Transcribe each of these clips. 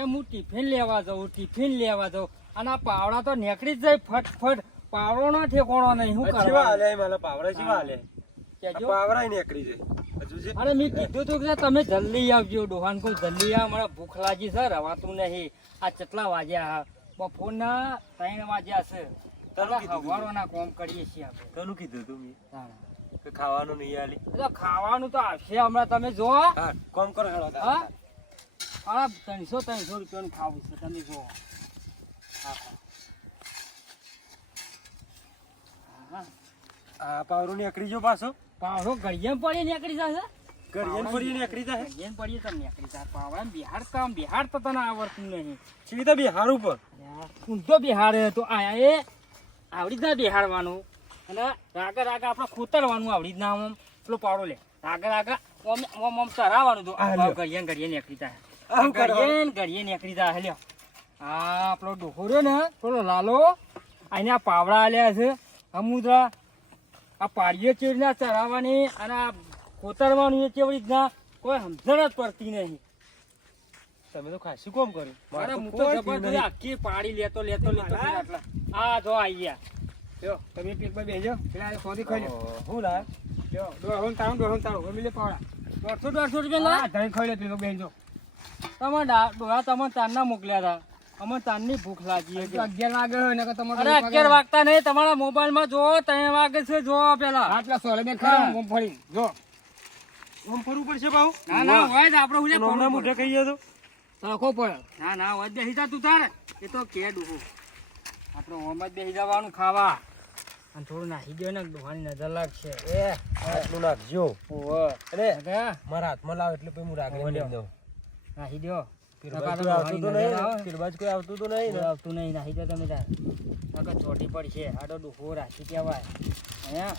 એ હું ટિફિન લેવા જાઉં ટિફિન લેવા જાઉં. અને આ પાવડા તો નીકળી જ જાય ફટફટ. પાવડો ના ઠેકોણો નહીં હું કરવા હાલે પાવડા ચેવા હાલે પાવડા નીકળી જાય. અરે મેં કીધું તું કે તમે જલ્દી આવજો ડોહાન કોઈ જલ્દી આવ. મને ભૂખ લાગી છે રવાતું નહીં. આ કેટલા વાગ્યા? બપોરના ત્રણ વાગ્યા છે. હવારોના કોમ કરીએ છીએ આપણે. તનું કીધું તું મેં. ખાવાનું નહીં આલી. ખાવાનું તો આવશે હમણાં તમે જો. કોમ કરો તાર. હા ત્રણસો ત્રણસો રૂપિયાનું ખાવું છે તમે જો હા. પાવડો નીકળી ગયો પાછો. પાવડો ઘડિયામ પડી નીકળી જશે? ને ફરી નીકળી તો નીકળી જાય પાવડા બિહાર કામ બિહાર તો તને આવડતું નહીં. સીધા બિહાર ઉપર. પર ઊંધો બિહારે તો આયા એ. આવડી જ ના બિહારવાનું. અને રાગે રાગા આપણે ખોતરવાનું આવડી જ ના આમ. પેલો પાવડો લે. રાગે રાગા ઓમ ઓમ ચરાવવાનું તો. ને ઘડીએ નીકળી જાય. ઘડીએ ને ઘડીએ નીકળી જાય લ્યો આ આપણો ડોહો રહ્યો ને થોડો લાલો. આ પાવડા આલ્યા છે. સમુદ્ર આ પાડીએ ચેડી ના ચરાવવાની અને આ કોતરવાનું એ કેવી રીતના કોઈ સમજણ જ પડતી નહીં. તમે તો ખાસું કોમ કર્યું? મારે હું તો. આખી પાડી લેતો લેતો લેતો આટલા આ જો આઈ ગયા જો તમે પેટમાં બેસજો પેલા સોધી ખાઈ લો ઓહો, હું લાય જો ડોહન તારું ડોહન તારું ગમી લે પાવડા. દોઢસો દોઢસો રૂપિયા ખાઈ લે પેલો બેસજો તમે ડોળા તમે તારના મોકલ્યા હતા અમે તારની ભૂખ લાગી હતી. અગિયાર વાગે હોય ને તમારે અગિયાર વાગતા નહીં. તમારા મોબાઈલમાં જો ત્રણ વાગે છે જો પેલા. આટલા સોલે બે ખરા મૂંગફળી જો. ફરવું પડશે ભાઉ ના ના હોય જ આપણે હું નોમના મુઢે કહીએ તો. પડે. ના ના હોય બેસી જા તું તારે. એ તો કે ડૂબો આપણે હોમ જ બેસી જવાનું ખાવા. અને થોડું નાખી દો ને ડોહાની નજર લાગશે. એ. આટલું નાખજો અરે, મારા હાથમાં લાવ એટલે પછી હું રાખી દઉં નાહી દો પીરબાજ કોઈ આવતું તો નહીં ને? આવતું નહીં કોઈ ને આવતું નહીં નાહી દો તમે તાર. નકર ચોટી પડશે. આડો ડૂહો રાખી કહેવાય. અહીંયા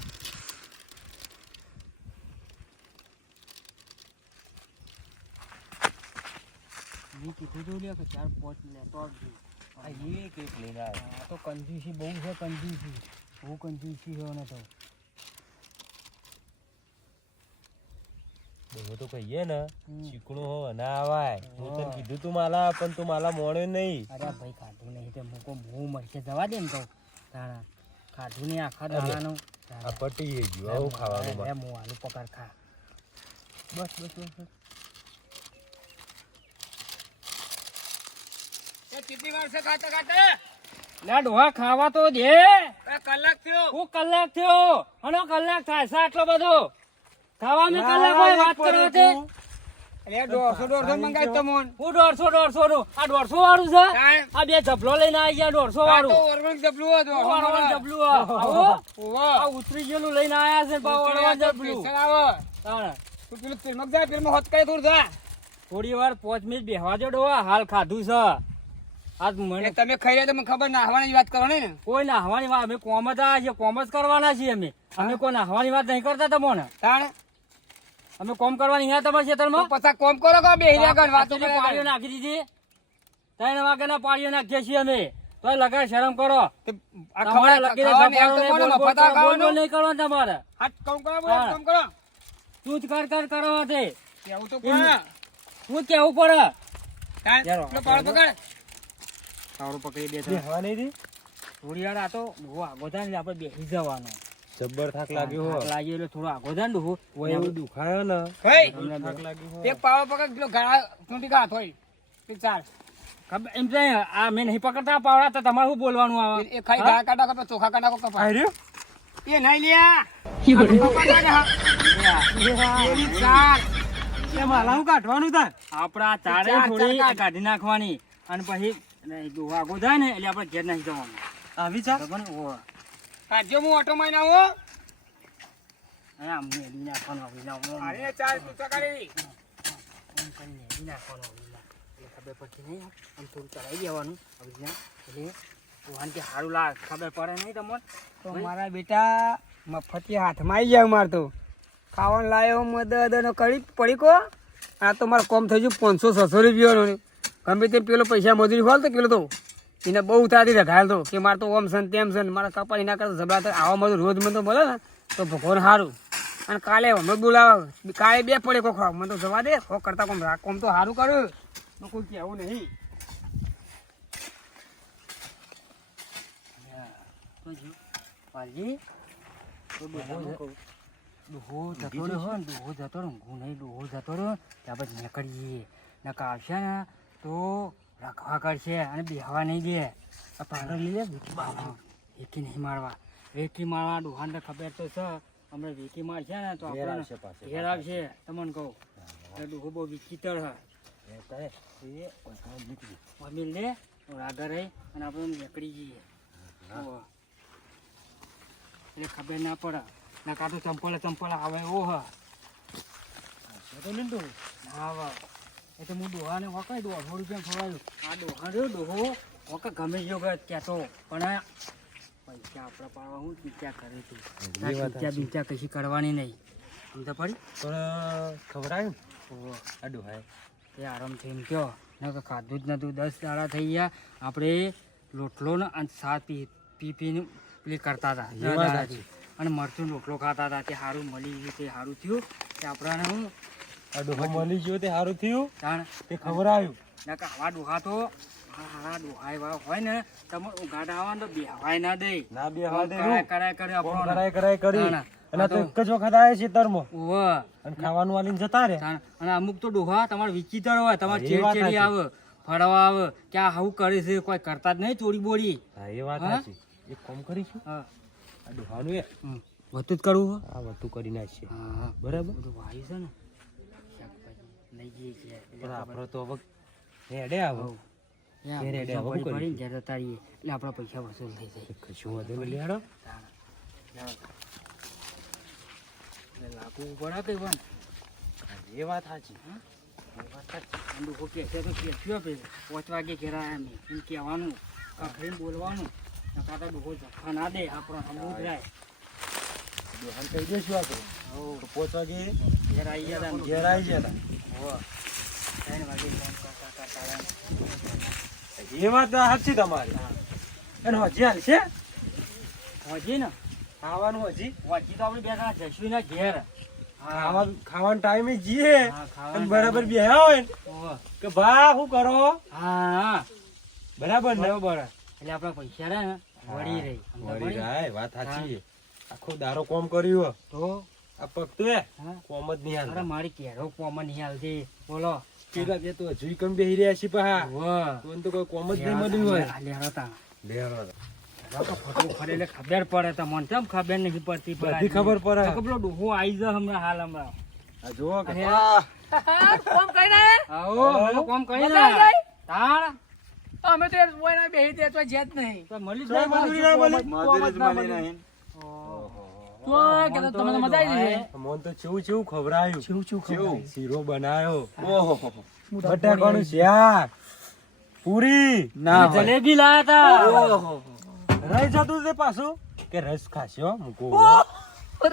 મેં કીધું તું લ્યો કે ચાર પોચ લેતો આવજો. આ એ કંઈક લઈને આવ્યો. તો કંજૂસી બહુ છે કંજુસી બહુ કંજુસી છે ને તો. ડોહો તો કહીએ ને ચીકણું હો ના આવાય. હું તને કીધું તું માલા પણ તું માલા મોડે નહીં. અરે ભાઈ ખાધું નહીં તે મૂકો બહુ મળશે જવા દે ને તો. તાણા ખાધું નહીં આખા દાણાનું આ પટી ગયું આવું ખાવાનું બસ. હું આલુ પકાર ખા. બસ બસ બસ બસ. કેટલી વાર છે ડોહા ખાવા તો દે. કલાક થયો. હું કલાક થયો. અને કલાક થાય છે આટલો બધો. ખાવામાં કલાક હોય વાત કરો તે. અરે દોઢસો દોઢસો મંગાય તમોન. હું દોઢસો દોઢસો નું. આ દોઢસો વાળું છે? આ બે જબલો લઈને આવી ગયા દોઢસો વાળું. ઓરવણ જબલું હતું વાળવાનું જબલું આ. આવું? ઓવો. આ ઉતરી ગયેલું લઈને આવ્યા છે જબલું તું પેલું ફિલ્મ જા ફિલ્મ હોત કઈ જા. થોડી વાર પાંચ મિનિટ બેહવા જો ડોહા હાલ ખાધું છે. આજ મને તમે ખાઈ રહ્યા તમને ખબર નાહવાની વાત કરો ને. કોઈ નાહવાની વાત અમે કોમ જ આવ્યા છીએ કોમ જ કરવાના છીએ અમે. અમે કોઈ નાહવાની વાત નહીં કરતા તમને. તાણ. અમે કોમ કરવાની અહીંયા તમારા ખેતરમાં પછી કોમ કરો કો બે રહ્યા કર વાતો આટલી પાડીઓ નાખી દીધી? ત્રણ વાગ્યાના પાડીઓ નાખીએ છીએ અમે. તો લગા શરમ કરો. તમારે લગીને બોલ? નહીં કરવાનું તમારે. હાથ કોમ કરો બોલ, હા. કરો. તું જ કર કર કરો તે કેવું તો પડે? હું કેવું પડે? તાણ, યાર, પકડ. તારો પકડી બે હવા નહીં દી? થોડી વાર આ તો ને આપણે બેસી જવાનું. જબ્બર થાક લાગ્યો હો લાગ્યો એટલે થોડો આગો થાય ને ડોહો. ઓય એવું દુખાયો ને. કઈ? થાક લાગ્યો હો. એક પાવા પકડ કિલો ગાળા ચૂંટી ગાત હોય. તે ખબર- એમ છે આ મેં નહીં પકડતા પાવડા તો તમારે શું બોલવાનું આવે? એ ખાઈ ગાળા કાઢા કે ચોખા કાઢા કપા આ રહ્યો? એ નહીં લ્યા. એની ચાલ એ માલા હું કાઢવાનું થાય આપણા ચારે ચાર, થોડી કાઢી. નાખવાની. અને પછી આગો થાય ને એટલે આપણે ઘેર નહીં જવાનું. આવી ચા ખબર ને? કાઢજો હું ઓટો માં આવો આમ નેડી નાખવાનું આવી ના ઓમ. અરે ચાલ તું તો કરી ઓમ કરીને નેડી નાખવાનું આવી ના. એટલે ખબર પડતી નહીં આમ થોડું ચલાવી દેવાનું આવી ના એટલે ભગવાન કે સારું લાગ ખબર પડે નહીં તમને તો મારા બેટા મફતી હાથમાં આવી જાય માર તો. ખાવાનું લાયો મદદ અને કરી પડી કો. આ તો મારે કોમ થઈ ગયું પાંચસો છસો રૂપિયાનો ગમે તે પેલો પૈસા મજૂરી હોલ તો પેલો તો. એને બહુ ઉતારી રખાયેલ તો. કે મારે તો ઓમ છે તેમ છે મારા કપા એના કરતા જબરા આવા મળું રોજ મને તો મળે ને તો ભગવાન સારું અને કાલે અમે બોલાવે કાલે બે પડે કોક મને તો જવા દે હો કરતા કોમ રાખ. કોમ તો સારું કર્યું કોઈ કહેવું નહીં. પાલજી નીકળીએ. ને કાલશે ને તો રખવા કરશે અને બેહવા નહીં દે. આ પાડો લઈ લે વીકી મારવા. વીકી નહીં મારવા. વેકી મારવા ડોહાને તો ખબર તો છે. હમણાં વેકી મારશે ને તો આપણે. ઘેર આવશે તમને કહું. એટલે ડુહો બહુ વિચિત્ર હે મમ્મી લે આગળ રહી અને આપણે નીકળી જઈએ. એટલે ખબર ના પડે. ના કાં તો ચંપલ ચંપલ આવે એવો લીધું? ના આવે એ તો હું ડોહાને વકાઈ દો અઢો રૂપિયા ખવાયું આ ડોહા રહ્યો ડોહો વખત ગમે ગયો ગયો કહેતો. પણ પૈસા આપણે પાડવા હું બીચા કરે છે. એ બીચા બીચા કશી કરવાની નહીં. સમજા પડી? પણ ખવડાયું? આ ડોહાએ તે આરામથી એમ કહો. ને ખાધું જ નતું. દસ દાડા થઈ ગયા. આપણે લોટલો ને અને સાત પી પી પીને પેલી કરતા હતા. એ. અને મરચું રોટલો ખાતા હતા. તે સારું મળી ગયું તે સારું થયું. તે આપણાને હું આ મળી ગયો તે સારું થયું જાણ. તે આવ્યું. ના કે હવા ડોહા તો હારા ડોહા એવા હોય ને તમે ઉઘાડા આવવા તો બેહવાય ના દે. ના બેહવા દે કરાય કરાય કરાય કરાય કરી. અને તો એક જ વખત આવે છે તરમો. અને ખાવાનું આલીને જતા રે અને અમુક તો ડોહા તમારે વિચિત્ર હોય તમારે હા, ચેડચેડી આવે ફરવા આવે કે આ આવું કરે છે કોઈ કરતા જ નહીં ચોરી બોરી. હા એ વાત હા? સાચી. એક કામ કરીશું. હા. આ ડોહાનું એ. વધુ જ કરવું હો? આ વસ્તુ કરી નાખીએ હા હા. બરાબર? વાયુ છે ને. લઈ જઈએ છીએ પણ આપણો તો હવે હેડે આવો. હેડે, જતા રહીએ. એટલે આપણા પૈસા વસૂલ થઈ જાય. કશું વાંધો લેડો. પણ. એ વાત સાચી. ઠંડુ કોકે છે તો પાંચ વાગે ઘેર આવ્યા એમ કહેવાનું. કખરીને બોલવાનું. નકા તો ડોહો જખા ના દે. આપણો સમૂહ જાય ડોહાને કહી દઈશું આપણે. પાંચ વાગે ઘેર આવી ગયા ઘેર આવી ગયા એ વાત સાચી તમારી. અને હજી હાલશે હજી ને? ખાવાનું હજી? હજી તો આપણે બે જણા જઈશું ને ઘેર. ખાવાનું ખાવાનો ટાઈમે જઈએ. બરાબર બેહ્યા હોય ને. કે ભા શું કરો? હા. બરાબર ને? બરાબર. એટલે આપણા પૈસા ને. વળી રહી. વળી પડી? વાત સાચી આખો દારો કોમ કર્યો તો? એ હા? કોમ જ નહીં અરે હાલતા મારી કેરો કોમન નહીં હાલતી. બોલો. કેટલા બે તો હજુ કમ બેહી રહ્યા છે પા વાહ. તો કોઈ કોમ જ નહીં મળ્યું હોય. આ લેરો તા. લેરો ખબર પડે તો કેમ ખબર નહીં પડતી બધી ખબર પડે. પેલો ડોહો આઈ જાય હમણાં હાલ હમણાં. જુઓ કે કોમ કરીને આવો કોમ કરી મજા તાણ. અમે તો બેહી દે તો જેત નહીં. મળી જાય મજૂરી મળે? કોમ મોન તો ચેવું ચેવું ખવડાયું. ચેવું ચેવું ખવડાયું? શીરો બનાયો. બટાકાનું શાક પૂરી. જલેબી લાયા તા. રહી જતું તે પાછું? કે રસ ખાશો? મૂકો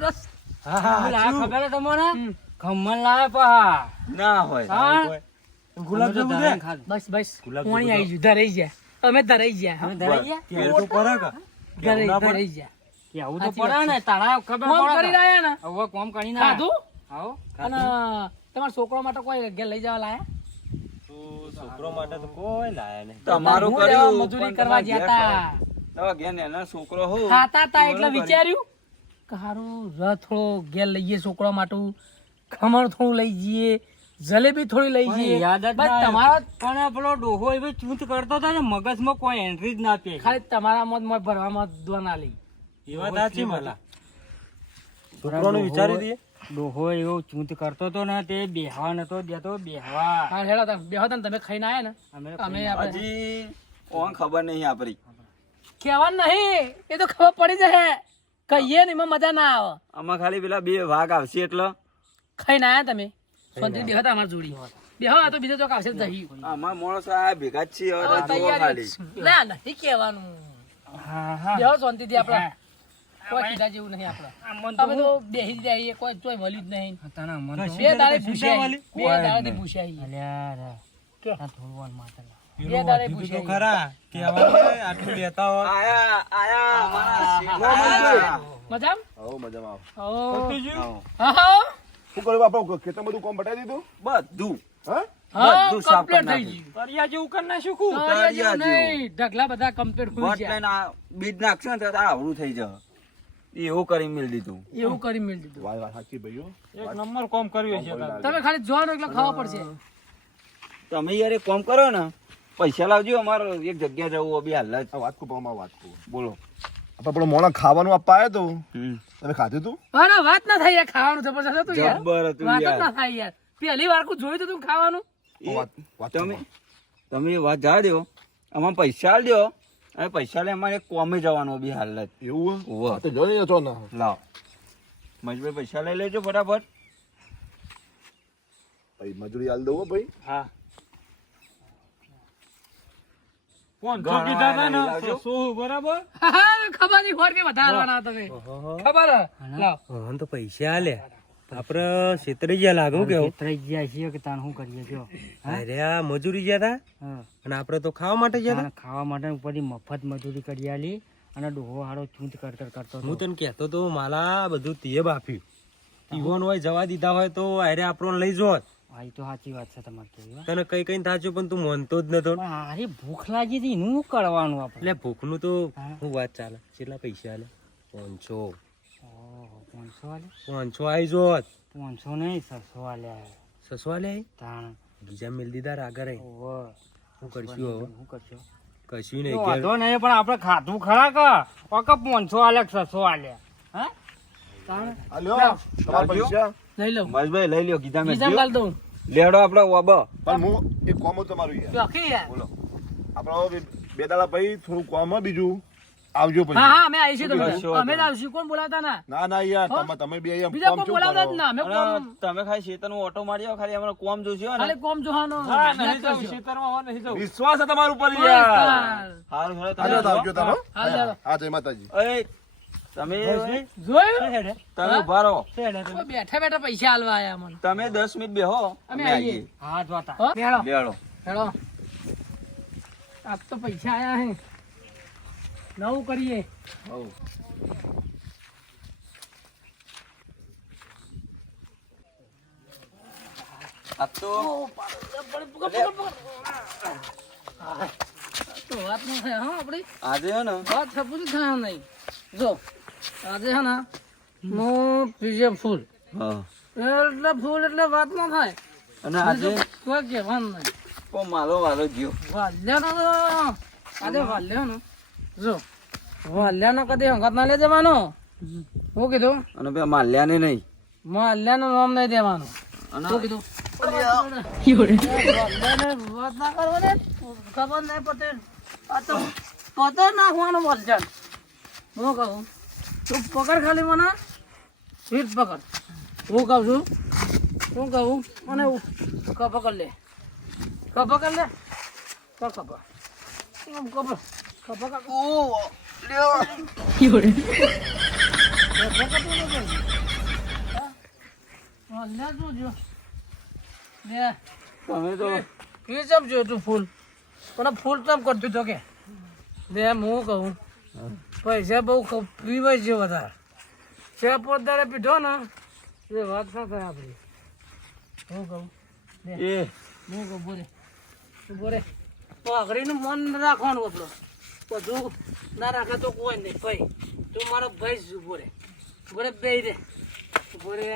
રસ. હા હા શું લાયા સાચું. ખબર તમને? ખમણ લાયા પા ના હોય. ગુલાબ જાંબુ. બસ બસ. ગુલાબ પાણી આવી ગયું. ધરાઈ ગયા. અમે ધરાઈ ગયા. તમે ધરાઈ ગયા? તો? ધરાઈ ગયા. કે આવું તો પડે ને તારા ખબર કોમ પડે કરીને આયા ને? હવે કોમ કરીને ખાધું? આવો અને તમારા છોકરો માટે કોઈ ઘેર લઈ જવા લાયા? તો છોકરો માટે તો કોઈ લાયા નહીં. તમારું કર્યું. મજૂરી કરવા ઘેર તા ઘેર નાના છોકરો હો? ખાતા તા એટલે વિચાર્યું કે હારું રથ થોડો ઘેર લઈએ છોકરા માટે. ખમણ થોડું લઈ જઈએ જલેબી થોડી લઈ જઈએ. યાદ જ બસ તમારો પણ પેલો ડોહો એવી ચૂંટ કરતો હતો ને મગજમાં કોઈ એન્ટ્રી જ ના પે ખાલી તમારા મત મત ભરવામાં દો ના લઈ એ વાત સાચી મલા. છોકરોનું વિચારી દઈએ. ડોહો એવો ચૂંટ કરતો હતો ને તે બેહવા નતો દેતો બેહવા. હા હેડો તમે બેહો તમે તમે ખાઈને આયા ને? અમે અમે હજી કોણ ખબર નહીં આપણી કહેવાનું નહીં એ તો ખબર પડી જશે. કહીએ ને એમાં મજા ના આવે. આમાં ખાલી પેલા બે વાઘ આવશે એટલે. ખાઈને આયા તમે? શાંતિ બેહો તા અમારી જોડી. બેહો આ તો બીજો ચોક આવશે જ નહીં આમાં માણસ આ ભેગા જ છીએ ના નહીં કહેવાનું. હા હા. બેહો શાંતિથી આપણે કોઈ કીધા જેવું નહીં આપણે. અમે તો બેહી જ જઈએ કોઈ ચોય મળ્યું જ નહીં. તારા મન બે દાડે પૂછ્યા? બે દાડે પૂછ્યા અલ્યા રે. કે? આ થોડું વાર માટે લાવ. પેલું દાડે વધ્યું પૂછ્યા તો ખરા કે હવે આટલું લેતા હોય. આયા આયા અમારા શેઠ. મજામ હો. મજામાં? ઓ પતી ગયું? આવો. હા હા. શું કર્યું આપણે ખેતર બધું કોમ બતાવી દીધું? બધું. હા? હા બધું સાફ થઈ નાખ્યું. ગયું. તરિયા જેવું કરી નાખ્યું ખું તળિયા જેવું તળિયા નહીં. ઢગલા બધા કમ્પ્લીટ બીજ નાખશે ને તો આવડું થઈ જાય એવું કરી મેળ દીધું. એવું કરી મેળ દીધું. વાત વાત સાચી ભાઈઓ એક નંબર કોમ કર્યું છે તમે ખાલી જોવાનું એટલે ખાવા પડશે. તમે યાર એક કામ કરો ને પૈસા લાવજો અમારે એક જગ્યા જવું બી હાલ વાત કુ પામા વાત કુ બોલો. આપણે પેલો મોણા ખાવાનું આપવા આવ્યો તો તમે ખાધું તું? અરે વાત ના થાય યાર ખાવાનું જબરજસ્ત હતું યાર. જબર હતું વાત ના થાય યાર. પહેલી વાર કુ જોયું તો તું ખાવાનું? તમે તમે વાત જા દો અમારે પૈસા આલ દો અને પૈસા લે અમારે કોમે જવાનો બી હાલ જ એવું ઉવ્વ. તો જોઈ છો ને. લાવ. મજબૂર પૈસા લઈ લેજો બરાબર ભાઈ મજૂરી હાલ દઉં ભાઈ. હા. કોણ કીધા હતા ને? સો બરાબર? ખબર નહીં ખોટ કે વધારવાના તમે. ખબર? લાવ. તો પૈસા આલે. આપડે છેતરી ગયા લાગુ કેવું? છેતરી ગયા છીએ કે તાણ શું કરીએ જો અરે આ મજૂરી ગયા હતા અને આપડે તો ખાવા માટે ગયા તાણ ખાવા માટે ઉપરથી મફત મજૂરી કરી આલી અને ડોહો હારો ચૂંટ કર કર કરતો હું તને કહેતો તો માલા બધું તીએ બાફ્યું. ઈવોન હોય જવા દીધા હોય તો અરે આપણો લઈ જો હા તો સાચી વાત છે તમારે કેવી તને કઈ કઈ થાચ્યું પણ તું માનતો જ નતો. અરે ભૂખ લાગી હતી એનું શું કરવાનું આપણે? એટલે ભૂખનું તો હું વાત ચાલે કેટલા પૈસા આલે? પાંચસો. પાંચસો આલે. પાંચસો આવી જોત. પાંચસો નહીં છસો આલ્યા સસો આલે તાણ. બીજા મેલ દીધા આગળ હું કરશું હવે? શું કરશો? કશું નહીં વાંધો નહીં પણ આપણે ખાધું ખરા કે? ઓકે પાંચસો આલે છસો આલ્યા હા? તાણ. આ લ્યો તમારા પૈસા? લઈ મજભાઈ લઈ લ્યો કીધા મેં. દઉં. લેડો આપડે વાબા પણ હું એક કોમ હતું તમારું યાર. બોલો. આપણો બે- દાડા પછી થોડું કોમ હે બીજું. આવજો હા પછી. હા અમે આવીશું તમે અમે જ આવશું. કોણ બોલાવતા ના? ના ના યાર તમે તમે બે એમ બીજા કોણ બોલાવતા જ ના? અમે કોમ તમે ખાલી શેતર ઓટો માર્યો ખાલી અમારો કોમ જોશો ને. ખાલી કોમ જોવાનો. હા નહીં યાદ શેતરમાં હો નહીં જવું વિશ્વાસ છે તમારા ઉપર યાર. હારું હેડો તમે આવજો તમે હાલ હા જય માતાજી. એ તમે જોયું? તમે ઊભા રહો. બેઠા બેઠા પૈસા હાલવા આયા મને. તમે દસ મિનિટ બેહો અમે આવીએ. હા જોતા. હો? બેહો. લેડો હેડો તો પૈસા આયા હે. નવું કરીએ. આ તો તો વાત થાય હા આપડી? આજે હે ને? વાત થાય નહીં. જો આજે હે ને હું પીજે ફૂલ. એટલે ફૂલ એટલે વાત ન થાય. અને આજે કોઈ કહેવાનું નહીં. મારો વાલો ગયો. વાલ્યો આજે વાલ્યાનો જો માલ્યાનો કદી હંગાત ના લે જવાનો? હું કીધું? અને બે માલ્યાને નહીં. વાલ્યાનું નામ નહીં દેવાનું. શું કીધું? વાત ના કરવાની ખબર નહીં પડતી. આ તો પતો નાખવાનો હું કહું તું પકડ ખાલી મને. ફીટ પકડ. હું કહું છું શું કહું મને ક પકડ લે? ક પકડ લે ક ખબર ખબર ખબર લે તમે તો કે ચમ જો તું ફૂલ પણ ફૂલ ચમ કરતું તો કે લે હું કહું પૈસા બહુ પીવાય છે વધારે છે પોતાને પીધો ને એ વાત ના થાય આપણી હું કહું એ હું કહું બોલે બોલે પાઘડીનું મન રાખવાનું આપણું બધું ના રાખે તો કોઈ નહીં. ભાઈ, તું મારો ભાઈ છું બોલે બોલે બે રે બોલે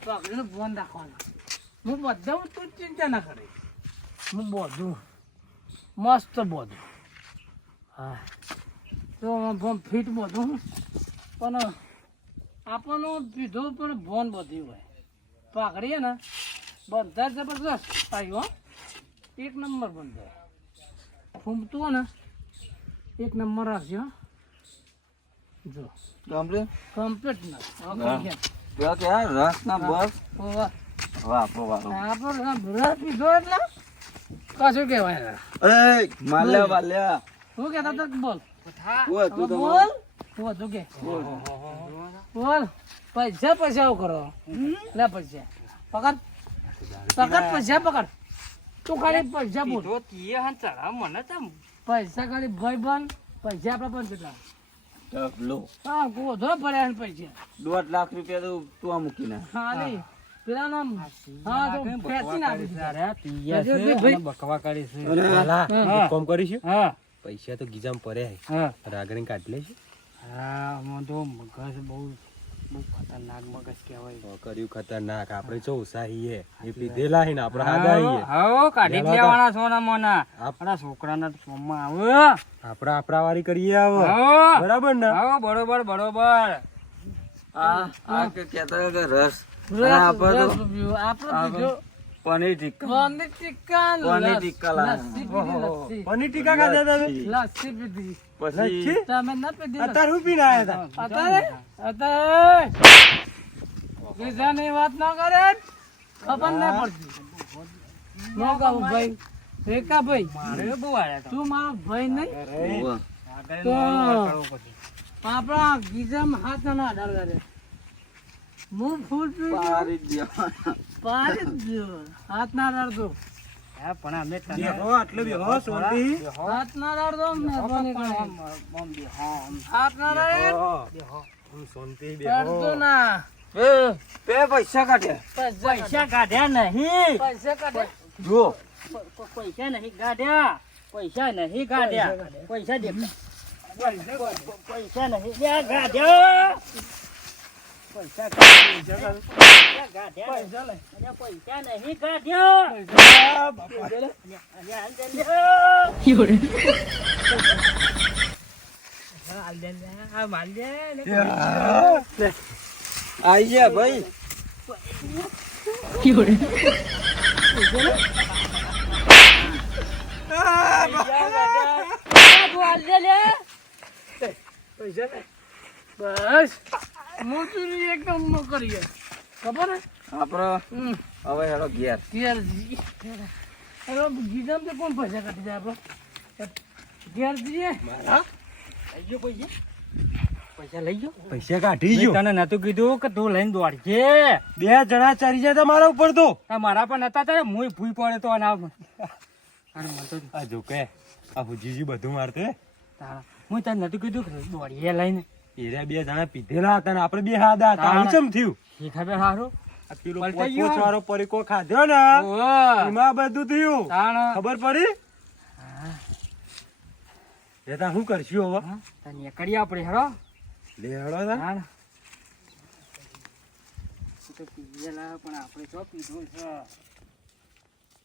પગલું મન રાખવાનું. હું બધા તું ચિંતા ના કરી. હું બધું મસ્ત બધું હા. તો આમ ફિટ બધું પણ આપણને પીધું પણ ભોન બધી હોય. પાકડીએ ને બધા જબરદસ્ત આવ્યો એક નંબર બંધ ફૂમતું ને એક નંબર રાખજો હો. જો. કમ્પ્લીટ કમ્પ્લીટ ના. પેલા કે આ રસ ના બસ. વાહ. વાપરો વાપરો આપણે બ્રશ પીધો એટલે કશું કહેવાય એ માલ્યા વાલ્યા. શું કહેતા તો બોલ? ઓ તું તો બોલ. તું હતું કે. બોલ. પૈસા પૈસા કરો. લે પૈસા. પકડ. પકડ પૈસા પકડ. તું ખાલી પૈસા બોલ. તો તીએ હા ચડા મને ચમ પૈસા ખાલી ભાઈ બન પૈસા આપણા પણ કેટલા? ડબલો. હા ગોધો પડ્યા પૈસા. દોઢ લાખ રૂપિયા તો તું આ મૂકી ના પેલા નામ હા. તો ફેંસી નાખી બકવા કરીશ કામ કરીશું. હા. પૈસા તો ગીજામાં પડ્યા હા. રાગણી કાઢી લેશું હા તો મગજ બહુ બહુ ખતરનાક મગજ કહેવાય. કર્યું ખતરનાક. આપણે ચો ઉત્સાહી એ પીધેલા હે ને આપણે હાગાઈએ હા કાઢી લેવાના સોના મોના. આપણા છોકરાના સોમમાં આવે. આપણે આપણા વાળી કરીએ બરાબર ને? હા બરોબર બરોબર. આ આ કે કહેતા રસ. રસ- આપણે તો પીવો. આપણે બીજો પનીર ટિક્કા. પનીર ટિક્કા પનીર ટિક્કા લસ્સી પીધી, પનીર ટિક્કા ખાધા તમે? લસ્સી. પીધી. પછી? તમે ના પીધી અત્યારે હું પીને આયા હતા? અત્યારે? અત્યારે? બીજાની વાત ના કરે? ખબર ના પડતી. નો કહું ભાઈ. રેકા ભાઈ મારે બહુ આયા તું મારો ભાઈ નહીં? તો-. આપણા ગીજામાં હાથ ના અડાડ કરે હું ફૂલ પી પારી દેવાના. પાડી જ હાથ ના પણ અમે તને આટલે ના ના. હું ના. એ પૈસા નહીં પૈસા પૈસા કાઢ્યા નહીં. પૈસા કાઢે. જો પ- પ- પૈસા નહીં કાઢ્યા. પૈસા નહીં કાઢ્યા. પૈસા દે. પૈસા નહીં. કાઢ્યા. પૈસા. પૈસા પૈસા નહીં કાઢ્યા અરે, અરે, હાલ દે લે. હાલ દે લે, આ માલ દે લે. આઈ ગયા ભાઈ બસ. મોચુરી એકદમ ન કરીએ. ખબર હે? આપડે હવે હેડો ઘેર. ઘેર હવે ગીધામ તો કોણ પૈસા કાઢી જાય આપણો ઘેર જઈએ. લઈ ગયો પૈસા પૈસા લઈ ગયો? પૈસા કાઢી જો તને નતું કીધું કે તું લઈને દોડજે. બે જણા ચડી જાય મારા ઉપર તો. મારા પણ નતા તારે મુય ભૂઈ પડે તો આ જો કે આ હુજીજી બધું મારતે. તારા હું તને નતું કીધું કે દોડીએ લઈને. એરિયા બે જણા પીધેલા હતા ને આપણે બે હાદા હતા. આવું ચમ થયું. એ ખબર હારું? પેલો પલટાઈ વાળો પરીકો ખાધ્યો ને? એમાં બધું થયું. ખબર પડી? એ શું કરશું હવે? હા, તને કરી આપણે હેરો લે હેડો તા. તો પણ આપણે તો પીધું છે?